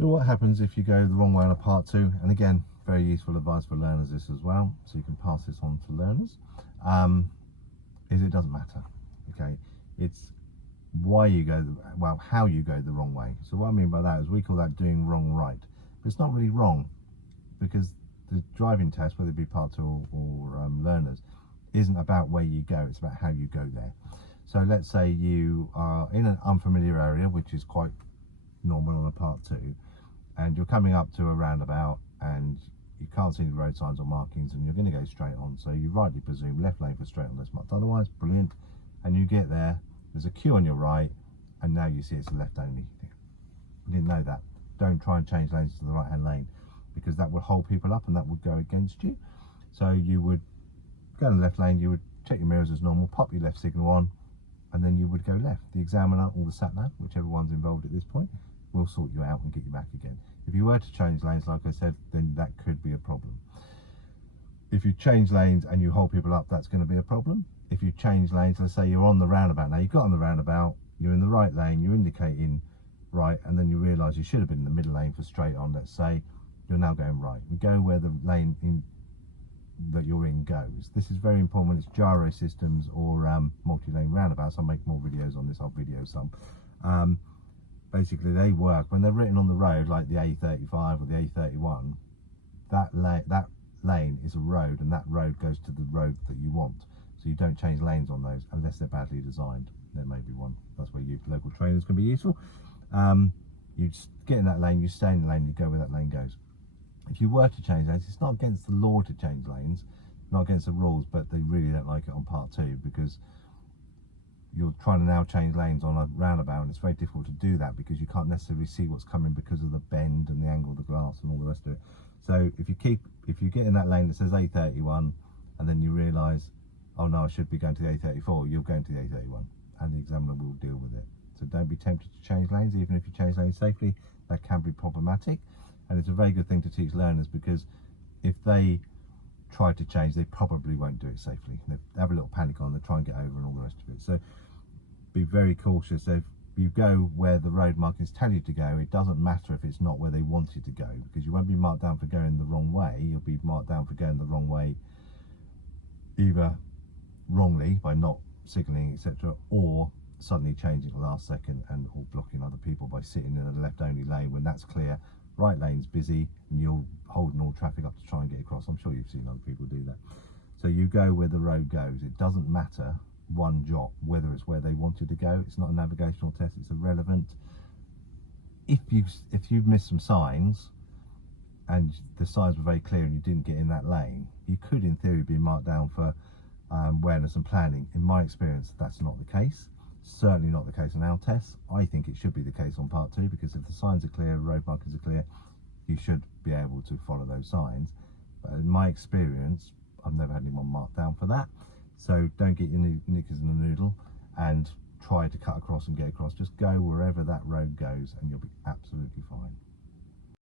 So what happens if you go the wrong way on a part 2? And again, very useful advice for learners this as well, so you can pass this on to learners, is it doesn't matter, okay? It's why you go, well, how you go the wrong way. So what I mean by that is we call that doing wrong right. But it's not really wrong, because the driving test, whether it be part 2 or learners, isn't about where you go, it's about how you go there. So let's say you are in an unfamiliar area, which is quite normal on a part 2, and you're coming up to a roundabout and you can't see the road signs or markings and you're going to go straight on, so you rightly presume left lane for straight on unless marked otherwise. Brilliant. And you get there, there's a queue on your right, and now you see it's a left only. You didn't know that. Don't try and change lanes to the right hand lane, because that would hold people up and that would go against you. So you would go in the left lane, you would check your mirrors as normal, pop your left signal on, and then you would go left. The examiner or the sat nav, whichever one's involved at this point, will sort you out and get you back again. If you were to change lanes, like I said, then that could be a problem. If you change lanes and you hold people up, that's going to be a problem. If you change lanes, let's say you're on the roundabout now, you've got on the roundabout, you're in the right lane, you're indicating right, and then you realise you should have been in the middle lane for straight on, let's say, you're now going right. You go where the lane that you're in goes. This is very important when it's gyro systems or multi-lane roundabouts. I'll make more videos on this, I'll video some. Basically they work when they're written on the road, like the A35 or the A31, that lane is a road, and that road goes to the road that you want. So you don't change lanes on those unless they're badly designed. There may be one. That's where you local trainers can be useful. You just get in that lane, you stay in the lane, you go where that lane goes. If you were to change lanes, it's not against the law to change lanes, not against the rules, but they really don't like it on part 2, because you're trying to now change lanes on a roundabout, and it's very difficult to do that because you can't necessarily see what's coming because of the bend and the angle of the glass and all the rest of it. So if you get in that lane that says A31 and then you realise, oh no, I should be going to the A34, you'll go into the A31 and the examiner will deal with it. So don't be tempted to change lanes. Even if you change lanes safely, that can be problematic, and it's a very good thing to teach learners, because if they try to change, they probably won't do it safely. They have a little panic on, they try and get over and all the rest of it. So be very cautious. So if you go where the road markings tell you to go, it doesn't matter if it's not where they want you to go, because you won't be marked down for going the wrong way, you'll be marked down for going the wrong way either wrongly by not signalling, etc., or suddenly changing at the last second and or blocking other people by sitting in a left only lane when that's clear. Right lane's busy and you're holding all traffic up to try and get across. I'm sure you've seen other people do that. So you go where the road goes. It doesn't matter one jot whether it's where they wanted to go. It's not a navigational test, it's irrelevant. If you've missed some signs and the signs were very clear and you didn't get in that lane, you could in theory be marked down for awareness and planning. In my experience, that's not the case. Certainly not the case on our tests. I think it should be the case on part 2, because if the signs are clear, road markers are clear, you should be able to follow those signs. But in my experience, I've never had anyone marked down for that. So don't get your knickers in a noodle and try to cut across and get across. Just go wherever that road goes and you'll be absolutely fine.